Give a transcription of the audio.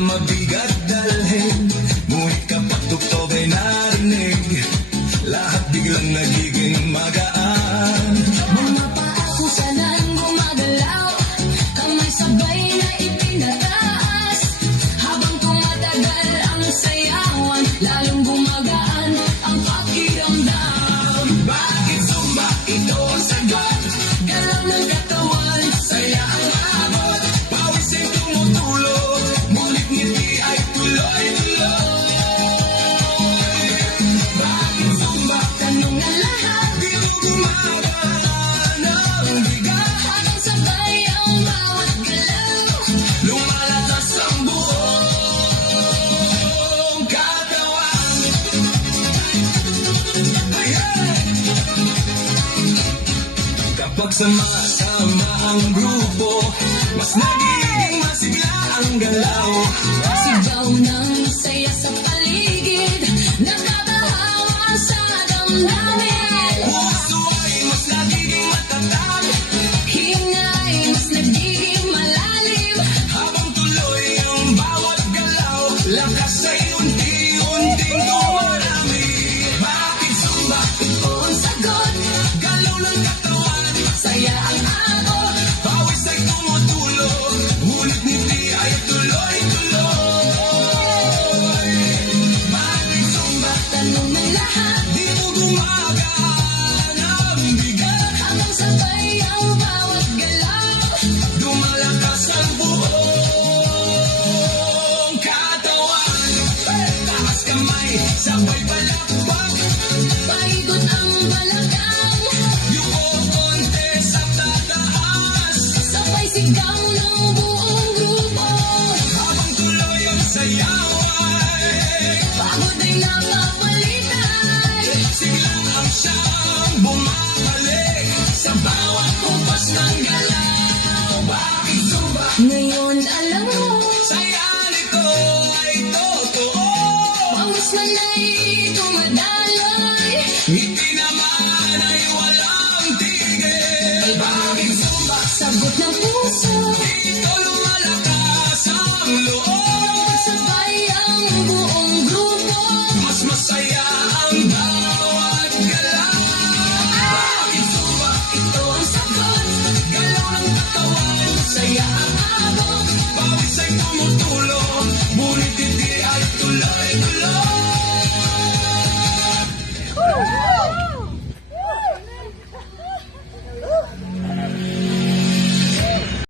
mabigat dalhin, ngunit kapag tugtog ay narinig, lahat biglang nagiging magaan. Mga paa kung saan gumagalaw, kamay sabay na ipinataas. Habang tumatagal ang sayawan, lalong gumagaan ang pakiramdam. Bakit sumba ito ang sagot? Galaw ng katawan, Saya ang abot, pawis ay tumutulog, ngunit ngiti ay tuloy-tuloy. Bakit sumba? tanong ng lahat, Di mo gumagaan ang bigat, habang sabay ang bawat galaw. lumalakas ang buong katawan. Ayan! Kapag sama-sama ang grupo, mas nagiging masigla ang galaw. Sigaw ng saya sa paligid, nakabahawa sa damdamin. Puso ay mas nagiging matatag, Hingay mas nagiging malalim. habang tuloy ang bawat galaw, lakas ay unti-unting dumarami. Bakit sumba? Ito ang sagot, Galaw ng katawan, saya ang abot. pawis ay tumutulog, ngunit ngiti ay tuloy-tuloy. Bakit sumba? Tanong ng lahat, Di mo gumagaan ang bigat, habang sabay ang bawat galaw. lumalakas ang buong katawan. Taas kamay, sabay